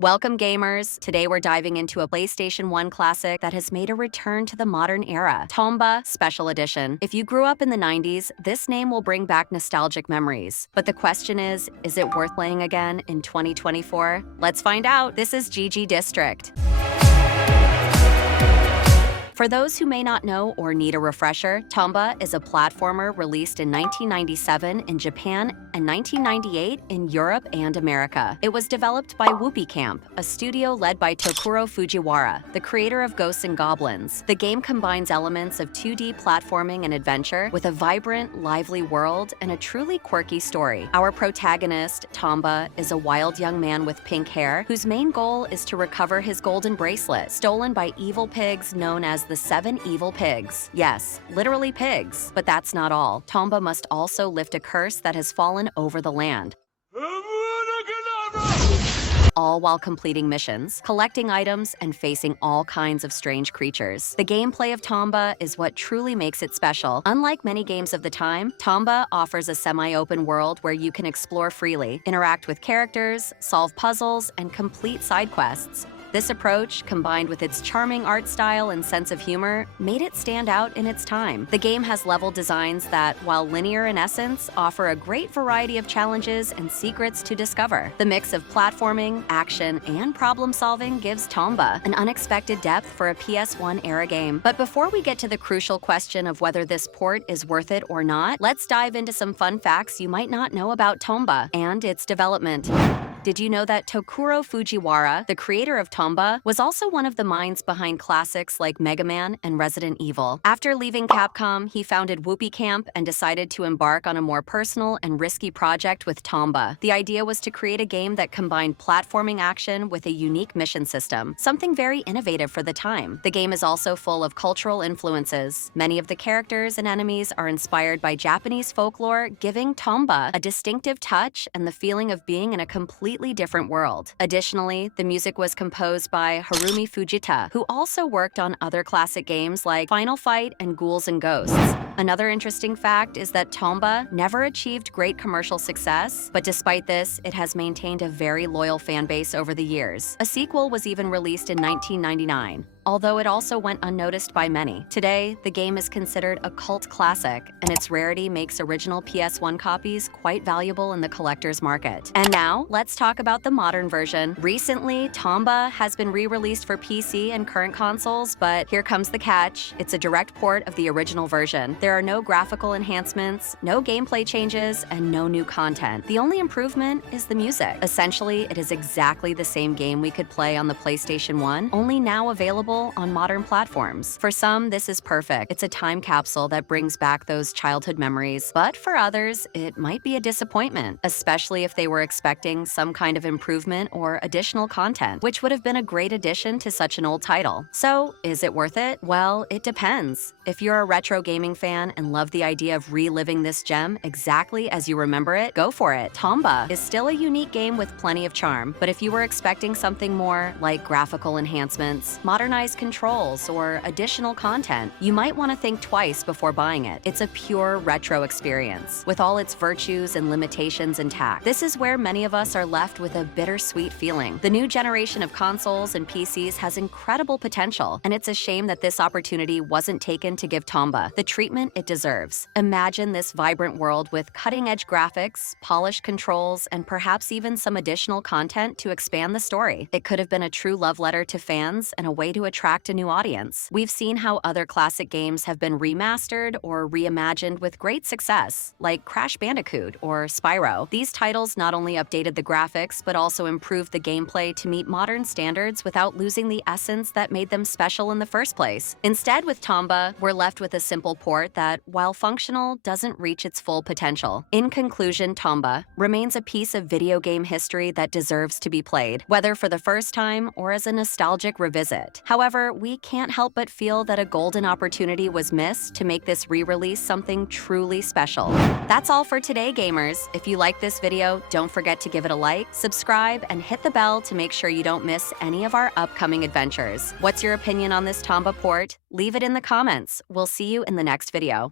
Welcome, gamers! Today we're diving into a PlayStation 1 classic that has made a return to the modern era, Tomba Special Edition. If you grew up in the 90s, this name will bring back nostalgic memories. But the question is it worth playing again in 2024? Let's find out. This is GG District. For those who may not know or need a refresher, Tomba is a platformer released in 1997 in Japan and 1998 in Europe and America. It was developed by Whoopee Camp, a studio led by Tokuro Fujiwara, the creator of Ghosts and Goblins. The game combines elements of 2D platforming and adventure with a vibrant, lively world and a truly quirky story. Our protagonist, Tomba, is a wild young man with pink hair whose main goal is to recover his golden bracelet, stolen by evil pigs known as the 7 Evil Pigs. Yes, literally pigs. But that's not all. Tomba must also lift a curse that has fallen over the land, all while completing missions, collecting items, and facing all kinds of strange creatures. The gameplay of Tomba is what truly makes it special. Unlike many games of the time, Tomba offers a semi-open world where you can explore freely, interact with characters, solve puzzles, and complete side quests. This approach, combined with its charming art style and sense of humor, made it stand out in its time. The game has level designs that, while linear in essence, offer a great variety of challenges and secrets to discover. The mix of platforming, action, and problem-solving gives Tomba an unexpected depth for a PS1 era game. But before we get to the crucial question of whether this port is worth it or not, let's dive into some fun facts you might not know about Tomba and its development. Did you know that Tokuro Fujiwara, the creator of Tomba, was also one of the minds behind classics like Mega Man and Resident Evil? After leaving Capcom, he founded Whoopee Camp and decided to embark on a more personal and risky project with Tomba. The idea was to create a game that combined platforming action with a unique mission system, something very innovative for the time. The game is also full of cultural influences. Many of the characters and enemies are inspired by Japanese folklore, giving Tomba a distinctive touch and the feeling of being in a completely different world. Additionally, the music was composed by Harumi Fujita, who also worked on other classic games like Final Fight and Ghouls and Ghosts. Another interesting fact is that Tomba never achieved great commercial success, but despite this, it has maintained a very loyal fan base over the years. A sequel was even released in 1999. Although it also went unnoticed by many. Today, the game is considered a cult classic, and its rarity makes original PS1 copies quite valuable in the collector's market. And now, let's talk about the modern version. Recently, Tomba has been re-released for PC and current consoles, but here comes the catch. It's a direct port of the original version. There are no graphical enhancements, no gameplay changes, and no new content. The only improvement is the music. Essentially, it is exactly the same game we could play on the PlayStation 1, only now available on modern platforms. For some, this is perfect. It's a time capsule that brings back those childhood memories. But for others, it might be a disappointment, especially if they were expecting some kind of improvement or additional content, which would have been a great addition to such an old title. So, is it worth it? Well, it depends. If you're a retro gaming fan and love the idea of reliving this gem exactly as you remember it, go for it. Tomba is still a unique game with plenty of charm, but if you were expecting something more like graphical enhancements, modernized controls, or additional content, you might want to think twice before buying it. It's a pure retro experience, with all its virtues and limitations intact. This is where many of us are left with a bittersweet feeling. The new generation of consoles and PCs has incredible potential, and it's a shame that this opportunity wasn't taken to give Tomba the treatment it deserves. Imagine this vibrant world with cutting-edge graphics, polished controls, and perhaps even some additional content to expand the story. It could have been a true love letter to fans and a way to attract a new audience. We've seen how other classic games have been remastered or reimagined with great success, like Crash Bandicoot or Spyro. These titles not only updated the graphics, but also improved the gameplay to meet modern standards without losing the essence that made them special in the first place. Instead, with Tomba, we're left with a simple port that, while functional, doesn't reach its full potential. In conclusion, Tomba remains a piece of video game history that deserves to be played, whether for the first time or as a nostalgic revisit. However, we can't help but feel that a golden opportunity was missed to make this re-release something truly special. That's all for today, gamers. If you like this video, don't forget to give it a like, subscribe, and hit the bell to make sure you don't miss any of our upcoming adventures. What's your opinion on this Tomba port? Leave it in the comments. We'll see you in the next video.